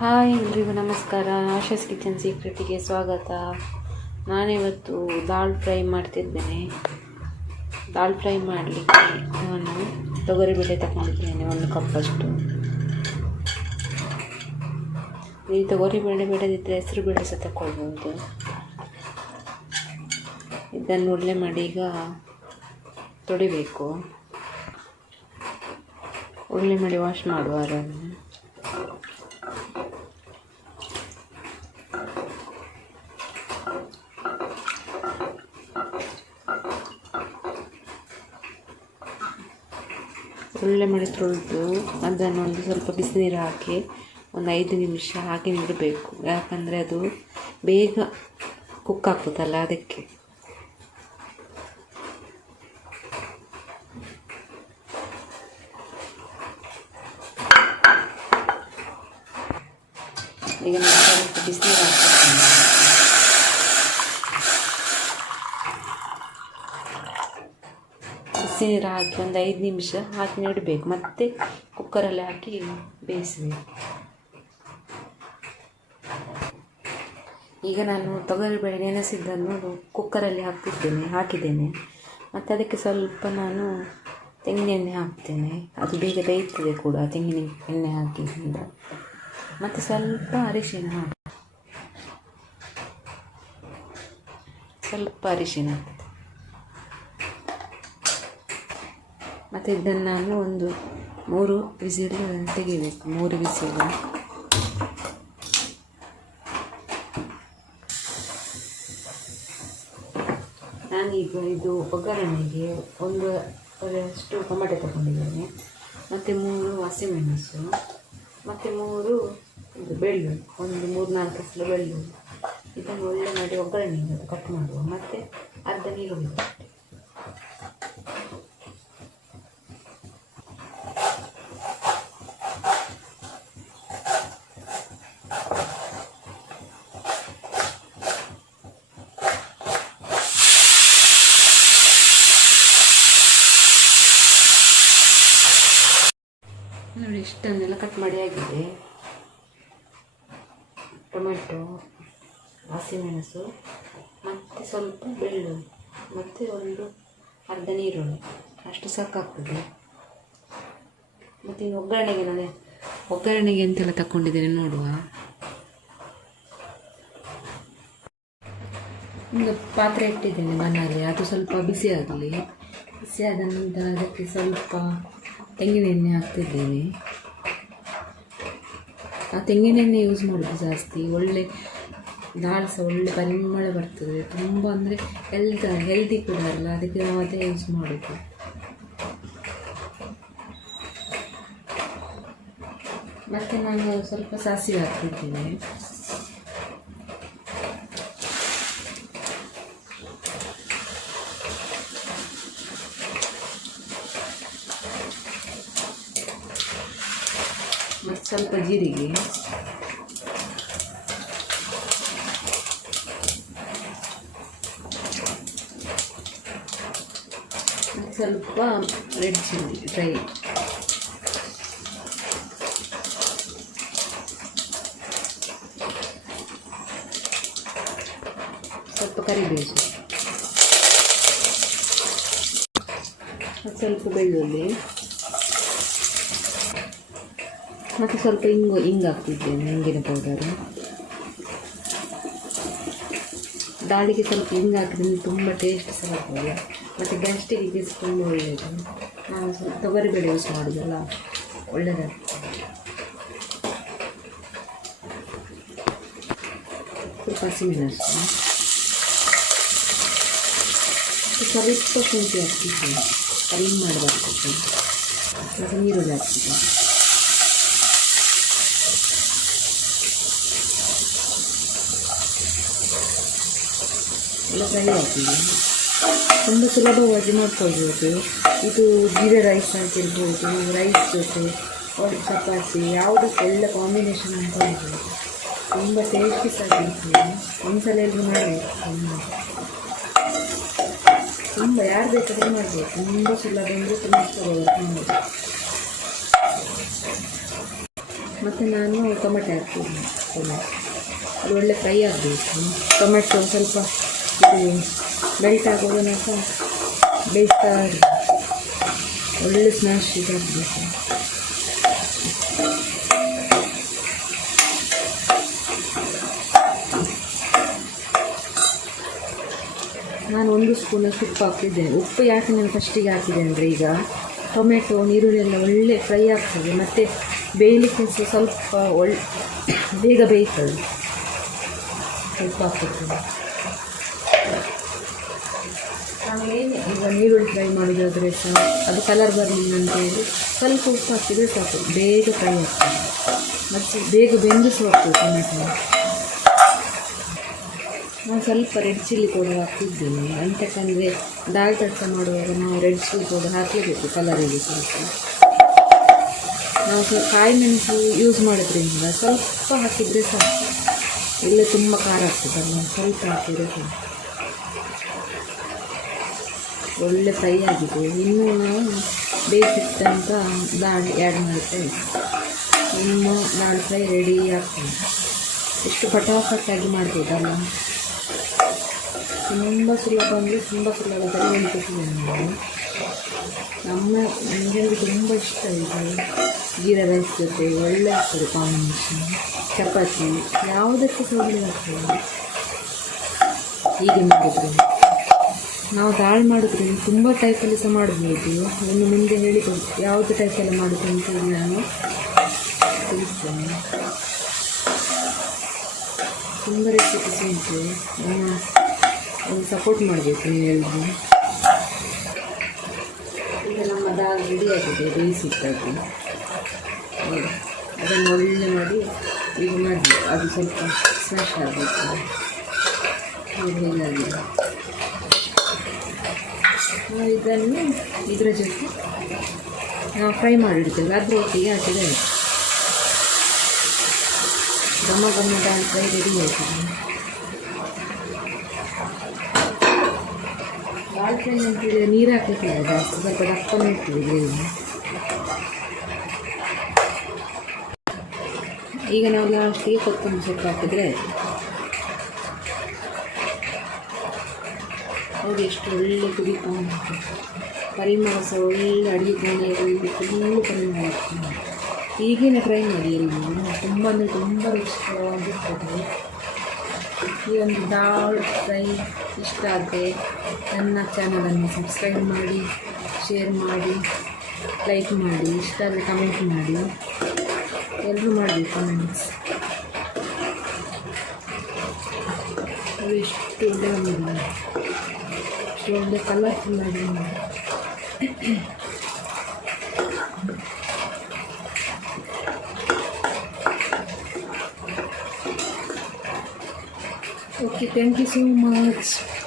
Hi ಎಲ್ರಿಗೂ ನಮಸ್ಕಾರ. Asha's kitchen ಸೀಕ್ರೆಟಿಗೆ ಸ್ವಾಗತ. ನಾನಿವತ್ತು ದಾಲ್ ಫ್ರೈ ಮಾಡ್ತಿದ್ದೇನೆ. ದಾಲ್ ಫ್ರೈ ಮಾಡಲಿಕ್ಕೆ ನಾನು ತೊಗರಿಬೇಳೆ ತಗೊಂಡಿದ್ದೇನೆ ಒಂದು ಕಪ್ಪಷ್ಟು ಈ ತೊಗರಿಬೇಳೆ ಬೇಡದಿದ್ದರೆ ಹೆಸರು ಬೇಳೆ ಸಹ ತಗೊಳ್ಬೋದು ಇದನ್ನು ಒಳ್ಳೆ ಮಾಡಿ ಈಗ ತೊಡಿಬೇಕು ಒಳ್ಳೆ ಮಾಡಿ ವಾಶ್ ಮಾಡುವ ಅದನ್ನು ಒಳ್ಳೆ ಮಾಡಿ ತೊಳೆದು ಅದನ್ನು ಒಂದು ಸ್ವಲ್ಪ ಬಿಸಿನೀರು ಹಾಕಿ ಒಂದು ಐದು ನಿಮಿಷ ಹಾಗೆ ನೀಡಬೇಕು ಯಾಕಂದರೆ ಅದು ಬೇಗ ಕುಕ್ ಆಗ್ತದಲ್ಲ ಅದಕ್ಕೆ. ಈಗ ನಾನು ಸ್ವಲ್ಪ ಬಿಸಿನೀರು ಹಾಕ್ತೀನಿ. ನೀರು ಹಾಕಿ ಒಂದು ಐದು ನಿಮಿಷ ಹಾಕಿ ಇಡಬೇಕು ಮತ್ತೆ ಕುಕ್ಕರಲ್ಲಿ ಹಾಕಿ ಬೇಯಿಸಬೇಕು. ಈಗ ನಾನು ತೊಗರಿಬೇಳೆ ನೆನೆಸಿದ್ದನ್ನು ಕುಕ್ಕರಲ್ಲಿ ಹಾಕ್ತಿದ್ದೇನೆ, ಹಾಕಿದ್ದೇನೆ. ಮತ್ತು ಅದಕ್ಕೆ ಸ್ವಲ್ಪ ನಾನು ತೆಂಗಿನ ಎಣ್ಣೆ ಹಾಕ್ತೇನೆ. ಅದು ಬೇಗ ಬೇಯ್ತದೆ ಕೂಡ, ತೆಂಗಿನ ಎಣ್ಣೆ ಹಾಕಿದ್ರಿಂದ. ಮತ್ತು ಸ್ವಲ್ಪ ಅರಿಶಿನ ಹಾಕಿ ಸ್ವಲ್ಪ ಅರಿಶಿನ ಮತ್ತು ಇದನ್ನು ನಾನು ಒಂದು ಮೂರು ವಿಸಿಲ್ ತೆಗಿಬೇಕು, ಮೂರು ವಿಸಿಲ್. ನಾನೀಗ ಇದು ಒಗ್ಗರಣೆಗೆ ಒಂದು ಅಷ್ಟು ಟೊಮೆಟೊ ತಗೊಂಡಿದ್ದೇನೆ. ಮತ್ತು ಮೂರು ಹಸಿಮೆಣಸು ಮತ್ತು ಮೂರು ಇದು ಬೆಳ್ಳುಳ್ಳಿ, ಒಂದು ಮೂರು ನಾಲ್ಕು ಸಲ ಬೆಳ್ಳುಳ್ಳಿ. ಇದನ್ನು ಒಳ್ಳೆ ಮಾಡಿ ಒಗ್ಗರಣೆಗೆ ಕಟ್ ಮಾಡುವ. ಮತ್ತು ಅರ್ಧ ನೀರುಳ್ಳಿ ನೋಡಿ ಇಷ್ಟನ್ನೆಲ್ಲ ಕಟ್ ಮಾಡಿ ಆಗಿದೆ. ಟೊಮೆಟೊ, ಹಸಿಮೆಣಸು, ಮತ್ತು ಸ್ವಲ್ಪ ಬೆಳ್ಳುಳ್ಳಿ, ಮತ್ತು ಒಂದು ಅರ್ಧ ನೀರುಳ್ಳಿ ಅಷ್ಟು ಸಾಕಾಗ್ತದೆ. ಮತ್ತು ಈಗ ಒಗ್ಗರಣೆಗೆ ನಾನು ಒಗ್ಗರಣೆಗೆ ಅಂತೆಲ್ಲ ತಗೊಂಡಿದ್ದೇನೆ ನೋಡುವ. ಒಂದು ಪಾತ್ರೆ ಇಟ್ಟಿದ್ದೇನೆ ಮನೆಯಲ್ಲಿ. ಅದು ಸ್ವಲ್ಪ ಬಿಸಿ ಆಗಲಿ. ಬಿಸಿ ಆದ ನಂತರ ಅದಕ್ಕೆ ಸ್ವಲ್ಪ ತೆಂಗಿನ ಎಣ್ಣೆ ಹಾಕ್ತಿದ್ದೇನೆ. ಆ ತೆಂಗಿನ ಎಣ್ಣೆ ಯೂಸ್ ಮಾಡೋದು ಜಾಸ್ತಿ. ಒಳ್ಳೆ ದಾಲ್ ಸಹ ಒಳ್ಳೆ ಪರಿಮಳ ಬರ್ತದೆ. ತುಂಬ ಅಂದರೆ ಹೆಲ್ತ್ ಹೆಲ್ದಿ ಕೂಡ ಅಲ್ಲ. ಅದಕ್ಕೆ ನಾವು ಅದೇ ಯೂಸ್ ಮಾಡೋದು. ಮತ್ತು ನಾನು ಸ್ವಲ್ಪ ಸಾಸಿವೆ ಹಾಕ್ತಿದ್ದೇನೆ ಮತ್ತು ಸ್ವಲ್ಪ ಜೀರಿಗೆ ಮತ್ತು ಸ್ವಲ್ಪ ರೆಡ್ ಚಿಲ್ಲಿ ಡ್ರೈ ಸ್ವಲ್ಪ ಕರಿಬೇವು ಮತ್ತು ಸ್ವಲ್ಪ ಬೆಳ್ಳುಳ್ಳಿ ಮತ್ತು ಸ್ವಲ್ಪ ಇಂಗು ಹಿಂಗೆ ಹಾಕ್ತಿದ್ದೇನೆ, ಹಿಂಗಿನ ಪೌಡರು ದಾಳಿಗೆ ಸ್ವಲ್ಪ ಹಿಂಗ್ ಹಾಕಿದ್ರೆ ತುಂಬ ಟೇಸ್ಟ್ ಸಹ ಆಗ್ತದೆ ಮತ್ತು ಗ್ಯಾಸ್ಟಿಗೆ ತುಂಬ ಒಳ್ಳೆಯದು ನಾವು ಸ್ವಲ್ಪ ತೊಗರಿಬೇಳೆ ಯೂಸ್ ಮಾಡೋದಲ್ಲ ಒಳ್ಳೆಯದಾಗ್ತದೆ ಸ್ವಲ್ಪ ಹಸಿಮೆಣಸು. ಸ್ವಲ್ಪ ಶುಂಠಿ ಹಾಕ್ತಿದ್ದೆ. ಕಡಿಮೆ ಮಾಡಬಾರ್ದು ಮತ್ತು ನೀರುಳ್ಳಿ ಹಾಕ್ತಿದ್ದೇನೆ ಎಲ್ಲ ಫ್ರೈ ಆಗ್ತದೆ ತುಂಬ ಸುಲಭವಾಗಿ ಮಾಡ್ಕೊಳ್ಬೋದು. ಇದು ಜೀರೆ ರೈಸ್ ನೀವು ರೈಸ್ ಜೊತೆ ಒಳ್ಳೆ ಚಪಾತಿ, ಯಾವುದಕ್ಕೆ ಒಳ್ಳೆ ಕಾಂಬಿನೇಷನ್ ಅಂತ ಹೇಳ್ಬೋದು. ತುಂಬ ಟೇಸ್ಟಿ ಸಹ ಇರ್ತದೆ ಒಂದ್ಸಲ ಎಲ್ಲರೂ ಮಾಡಬೇಕು ತುಂಬ ಯಾರು ಬೇಕಾದರೂ ಮಾಡ್ಬೋದು. ತುಂಬ ಸುಲಭ ಅಂದರೆ ತುಂಬ ಮತ್ತು ನಾನು ಟೊಮೆಟೊ ಹಾಕ್ತೀನಿ. ಅದು ಒಳ್ಳೆ ಫ್ರೈ ಆಗಬೇಕು. ಟೊಮೆಟೊ ಸ್ವಲ್ಪ ಇದು ಮೆಲ್ಟ್ ಆಗೋ ಸರ್ ಬೇಯಿಸ್ತಾ. ಒಳ್ಳೆ ಇದಾಗಬೇಕು ನಾನು ಒಂದು ಸ್ಪೂನ್ ಉಪ್ಪು ಹಾಕಿದ್ದೇನೆ ಉಪ್ಪು ಯಾಕೆ ನಾನು ಫಸ್ಟಿಗೆ ಹಾಕಿದೆ ಅಂದರೆ ಈಗ ಟೊಮೆಟೊ ನೀರುಳ್ಳಿ ಎಲ್ಲ ಒಳ್ಳೆ ಫ್ರೈ ಆಗ್ತದೆ. ಮತ್ತು ಬೇಯಲಿಕ್ಕೆ ಸಹ ಸ್ವಲ್ಪ ಒಳ್ಳೆ ಬೇಗ ಬೇಯ್ತದೆ. ಸ್ವಲ್ಪ ಹಾಕ್ತದೆ ಈಗ ನೀರುಳ್ಳಿ ಫ್ರೈ ಮಾಡಿದ್ರೆ ಸಹ ಅದು ಕಲರ್ ಬರಲಿಲ್ಲ ಅಂತ ಹೇಳಿ ಸ್ವಲ್ಪ ಉಪ್ಪು ಹಾಕಿದರೆ ಸಾಕು. ಬೇಗ ಫ್ರೈ ಆಗ್ತದೆ. ಮತ್ತು ಬೇಗ ಬೆಂದು ಸಹ ಟೊಮೆಟೊ. ನಾನು ಸ್ವಲ್ಪ ರೆಡ್ ಚಿಲ್ಲಿ ಕೂಡ ಹಾಕ್ತಿದ್ದೇವೆ ಅಂತಕ್ಕಂದರೆ ದಾಲ್ ತಡ್ಕ ಮಾಡುವಾಗ ನಾವು ರೆಡ್ ಚಿಲ್ಲಿ ಪೌಡರ್ ಹಾಕಲೇಬೇಕು ಕಲರಿಗೆ ಸ್ವಲ್ಪ. ನಾವು ಕಾಯಿ ಮೆಣಸು ಯೂಸ್ ಮಾಡೋದ್ರಿಂದ ಸ್ವಲ್ಪ ಹಾಕಿದರೆ ಸಾಕು. ಇಲ್ಲೇ ತುಂಬ ಖಾರ ಆಗ್ತದಲ್ಲ ಸ್ವಲ್ಪ ಹಾಕಿದರೆ ಸಾಕು. ಒಳ್ಳೆ ಫ್ರೈ ಆಗಿದೆ. ಇನ್ನೂ ನಾವು ಬೇಯಿಸಿಟ್ಟಂತ ದಾಳಿ ಆ್ಯಡ್ ಮಾಡ್ತಾ ಇನ್ನು ದಾಳಿ ಫ್ರೈ ರೆಡಿ ಆಗ್ತದೆ. ಎಷ್ಟು ಫಟಾಫಟಾಗಿ ಮಾಡ್ಬೋದಲ್ಲ? ತುಂಬ ಸುಲಭ ಅಂದರೆ ತುಂಬ ಸುಲಭದಲ್ಲಿ ಹೇಳ್ಕೊಟ್ಟಿದ್ದೇನೆ ನಾನು. ನಮ್ಮ ನನಗೆ ತುಂಬ ಇಷ್ಟ ಇದೆ. ಜೀರಾ ರೈಸ್ ಜೊತೆ ಒಳ್ಳೆ ಆಗ್ತದೆ ಕಾಂಬಿನೇಷನ್ ಚಪಾತಿ ಯಾವುದಕ್ಕೆ ಒಳ್ಳೆ ಆಗ್ತದೆ? ಹೀಗೆ ಮಾಡಿದರೆ. ನಾವು ದಾಲ್ ಮಾಡಿದ್ರೆ ತುಂಬ ಟೈಪಲ್ಲಿ ಸಹ ಮಾಡ್ಬೋದು. ಅದನ್ನು ಮುಂದೆ ಹೇಳಿಕೊಡು. ಯಾವುದು ಟೈಪಲ್ಲಿ ಮಾಡೋದು ಅಂತ ನಾನು ತಿಳಿಸ್ತೇನೆ. ತುಂಬ ರೆಸಿಪೀಸ್ ಉಂಟು ಒಂದು ಸಪೋರ್ಟ್ ಮಾಡಬೇಕು ನೀವು ಹೇಳಿದ್ರು ಈಗ ನಮ್ಮ ದಾಲ್ ರೆಡಿ ಆಗಿದೆ ಬೇಯಿಸಿಟ್ಟದ್ದು ನೋಡಿ ಅದನ್ನು ಒಳ್ಳೆ ಮಾಡಿ ಈಗ ಮಾಡಬೇಕು. ಅದು ಸ್ವಲ್ಪ ಸ್ಮ್ಯಾಶ್ ಆಗಬೇಕು. ನಾವು ಇದನ್ನು ಇದರ ಜೊತೆ ನಾವು ಫ್ರೈ ಮಾಡಿಡ್ತೇವೆ. ಅದ್ರ ಒಟ್ಟಿಗೆ ಹಾಕಿದರೆ ಗಮ್ಮ ಘಮ ದಾಲ್ ಫ್ರೈ ರೆಡಿ ಆಯ್ತದೆ ದಾಲ್ ಫ್ರೈ ಅಂತ ಹೇಳಿದ್ರೆ ನೀರು ಹಾಕಲಿಕ್ಕಿಲ್ಲ ಜಾಸ್ತಿ ಸ್ವಲ್ಪ ದಪ್ಪನೇ ಇರ್ತದೆ ಈಗ ನಾವು ಲಾಸ್ಟಿಗೆ ಕೊತ್ತಂಬರಿ ಸೊಪ್ಪು ಹಾಕಿದ್ರೆ ಆಯಿತು. ನೋಡಿ ಎಷ್ಟು ಒಳ್ಳೆ ಪರಿಮಳ ಸಹ ಒಳ್ಳೆ ಅಡುಗೆ ಕೋಣೆಯಲ್ಲಿ ಫುಲ್ಲು ಪರಿಮಳ ಈಗಿನ ಟ್ರೈ ಮಾಡಿ ಎಲ್ಲರೂ ತುಂಬ ಅಂದರೆ ತುಂಬ ರುಚಿಕರವಾಗಿರ್ತದೆ ಈ ಒಂದು ದಾಲ್ ಫ್ರೈ ಇಷ್ಟ ಆದರೆ ನನ್ನ ಚಾನಲನ್ನು ಸಬ್ಸ್ಕ್ರೈಬ್ ಮಾಡಿ ಶೇರ್ ಮಾಡಿ ಲೈಕ್ ಮಾಡಿ, ಇಷ್ಟ ಆದರೆ ಕಮೆಂಟ್ ಮಾಡಿ. ಎಲ್ಲರೂ ಮಾಡಿ ಕಮೆಂಟ್ಸ್ ಅದು ಎಷ್ಟು ಒಳ್ಳೆ ಬಂದಿದೆ все Okay, thank you so much.